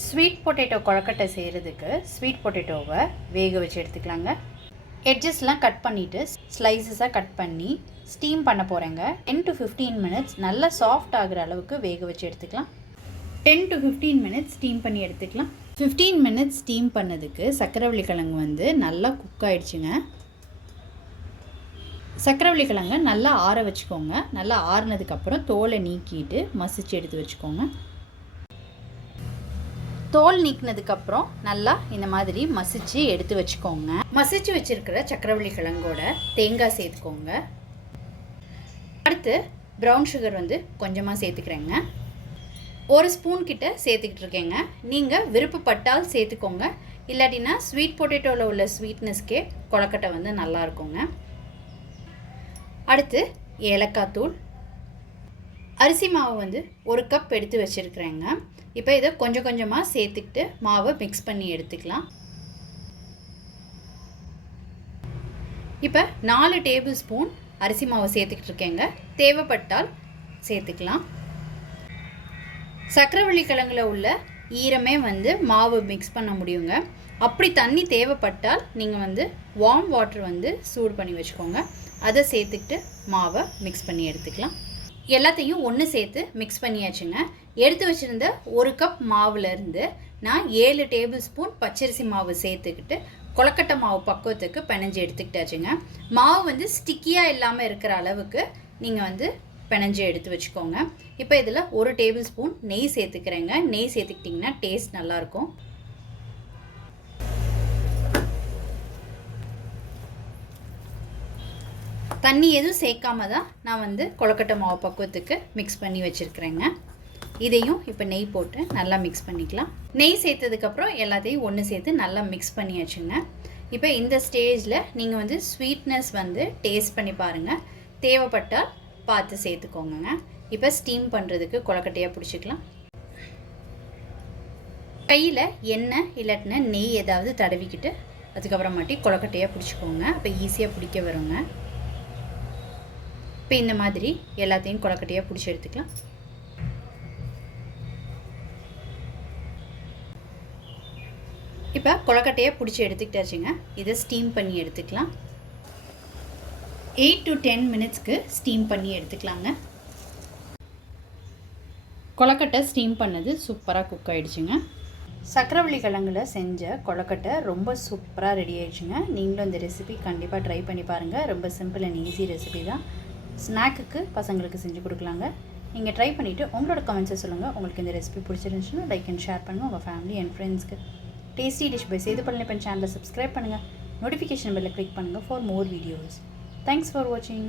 Sweet potato கொழக்கட்டை செய்கிறதுக்கு sweet பொட்டேட்டோவை வேக வச்சு எடுத்துக்கலாங்க. எட்ஜஸ்லாம் கட் பண்ணிவிட்டு ஸ்லைசஸாக கட் பண்ணி ஸ்டீம் பண்ண போகிறேங்க. 10 to 15 மினிட்ஸ் நல்லா சாஃப்ட் ஆகிற அளவுக்கு வேக வச்சு எடுத்துக்கலாம். 10 to 15 மினிட்ஸ் ஸ்டீம் பண்ணி எடுத்துக்கலாம். 15 மினிட்ஸ் ஸ்டீம் பண்ணதுக்கு சக்கரவள்ளி கிழங்கு வந்து நல்லா குக் ஆகிடுச்சுங்க. சக்கரவள்ளி கிழங்கு நல்லா ஆற வச்சுக்கோங்க. நல்லா ஆறுனதுக்கப்புறம் தோலை நீக்கிட்டு மசிச்சு எடுத்து வச்சுக்கோங்க. தோல் நீக்கினதுக்கப்புறம் நல்லா இந்த மாதிரி மசிச்சு எடுத்து வச்சுக்கோங்க. மசிச்சு வச்சுருக்கிற சக்கரவள்ளி கிழங்கோட தேங்காய் சேர்த்துக்கோங்க. அடுத்து ப்ரௌன் சுகர் வந்து கொஞ்சமாக சேர்த்துக்கிறேங்க. 1 ஸ்பூன் கிட்ட சேர்த்துக்கிட்டு இருக்கேங்க. நீங்கள் விருப்பப்பட்டால் சேர்த்துக்கோங்க. இல்லாட்டினா ஸ்வீட் பொட்டேட்டோவில் உள்ள ஸ்வீட்னஸ்க்கே கொழக்கட்டை வந்து நல்லா இருக்குங்க. அடுத்து ஏலக்காய் தூள், அரிசி மாவு வந்து 1 கப் எடுத்து வச்சுருக்கிறேங்க. இப்போ இதை கொஞ்சம் கொஞ்சமாக சேர்த்துக்கிட்டு மாவை மிக்ஸ் பண்ணி எடுத்துக்கலாம். இப்போ 4 டேபிள் ஸ்பூன் அரிசி மாவை சேர்த்துக்கிட்டு இருக்கேங்க. தேவைப்பட்டால் சேர்த்துக்கலாம். சக்கரவள்ளி கிழங்குல உள்ள ஈரமே வந்து மாவு மிக்ஸ் பண்ண முடியுங்க. அப்படி தண்ணி தேவைப்பட்டால் நீங்கள் வந்து வார்ம் வாட்டர் வந்து சூடு பண்ணி வச்சுக்கோங்க. அதை சேர்த்துக்கிட்டு மாவை மிக்ஸ் பண்ணி எடுத்துக்கலாம். எல்லாத்தையும் ஒன்று சேர்த்து மிக்ஸ் பண்ணியாச்சுங்க. எடுத்து வச்சுருந்த 1 கப் மாவுலேருந்து நான் 7 டேபிள் ஸ்பூன் பச்சரிசி மாவு சேர்த்துக்கிட்டு கொழக்கட்டை மாவு பக்குவத்துக்கு பிணைஞ்சு எடுத்துக்கிட்டாச்சுங்க. மாவு வந்து ஸ்டிக்கியாக இல்லாமல் இருக்கிற அளவுக்கு நீங்கள் வந்து பிணைஞ்சு எடுத்து வச்சுக்கோங்க. இப்போ இதில் 1 டேபிள் ஸ்பூன் நெய் சேர்த்துக்கிறேங்க. நெய் சேர்த்துக்கிட்டிங்கன்னா டேஸ்ட் நல்லாயிருக்கும். தண்ணி எதுவும் சேர்க்காம தான் நான் வந்து கொழக்கட்டை மாவு பக்குவத்துக்கு மிக்ஸ் பண்ணி வச்சுருக்கிறேங்க. இதையும் இப்போ நெய் போட்டு நல்லா மிக்ஸ் பண்ணிக்கலாம். நெய் சேர்த்ததுக்கப்புறம் எல்லாத்தையும் ஒன்று சேர்த்து நல்லா மிக்ஸ் பண்ணியாச்சுங்க. இப்போ இந்த ஸ்டேஜில் நீங்கள் வந்து ஸ்வீட்னஸ் வந்து டேஸ்ட் பண்ணி பாருங்கள். தேவைப்பட்டால் பார்த்து சேர்த்துக்கோங்க. இப்போ ஸ்டீம் பண்ணுறதுக்கு கொழக்கட்டையாக பிடிச்சிக்கலாம். கையில் எண்ணெய் இல்லாட்டினா நெய் ஏதாவது தடவிக்கிட்டு அதுக்கப்புறமாட்டி கொழக்கட்டையாக பிடிச்சிக்கோங்க. அப்போ ஈஸியாக பிடிக்க வருங்க. இப்போ இந்த மாதிரி எல்லாத்தையும் கொழக்கட்டையாக பிடிச்சி எடுத்துக்கலாம். இப்போ கொழக்கட்டையாக பிடிச்சி எடுத்துக்கிட்டாச்சுங்க. இதை ஸ்டீம் பண்ணி எடுத்துக்கலாம். 8 to 10 மினிட்ஸ்க்கு ஸ்டீம் பண்ணி எடுத்துக்கலாங்க. கொழக்கட்டை ஸ்டீம் பண்ணது சூப்பராக குக் ஆகிடுச்சுங்க. சக்கரவள்ளி கிழங்குல செஞ்ச கொழக்கட்டை ரொம்ப சூப்பராக ரெடி ஆகிடுச்சுங்க. நீங்களும் இந்த ரெசிபி கண்டிப்பாக ட்ரை பண்ணி பாருங்கள். ரொம்ப சிம்பிள் அண்ட் ஈஸி ரெசிபி தான். ஸ்நாக்குக்கு பசங்களுக்கு செஞ்சு கொடுக்கலாங்க. நீங்கள் ட்ரை பண்ணிவிட்டு உங்களோட கமெண்ட்ஸை சொல்லுங்கள். உங்களுக்கு இந்த ரெசிபி பிடிச்சிருந்துச்சுன்னா லைக் அண்ட் ஷேர் பண்ணுங்கள் உங்கள் ஃபேமிலி அண்ட் ஃப்ரெண்ட்ஸ்க்கு. Tasty dish by Sethu Palaniappan சேனலை சப்ஸ்கிரைப் பண்ணுங்கள். நோட்டிஃபிகேஷன் பெல்லை கிளிக் பண்ணுங்கள் for more videos. Thanks for வாட்சிங்.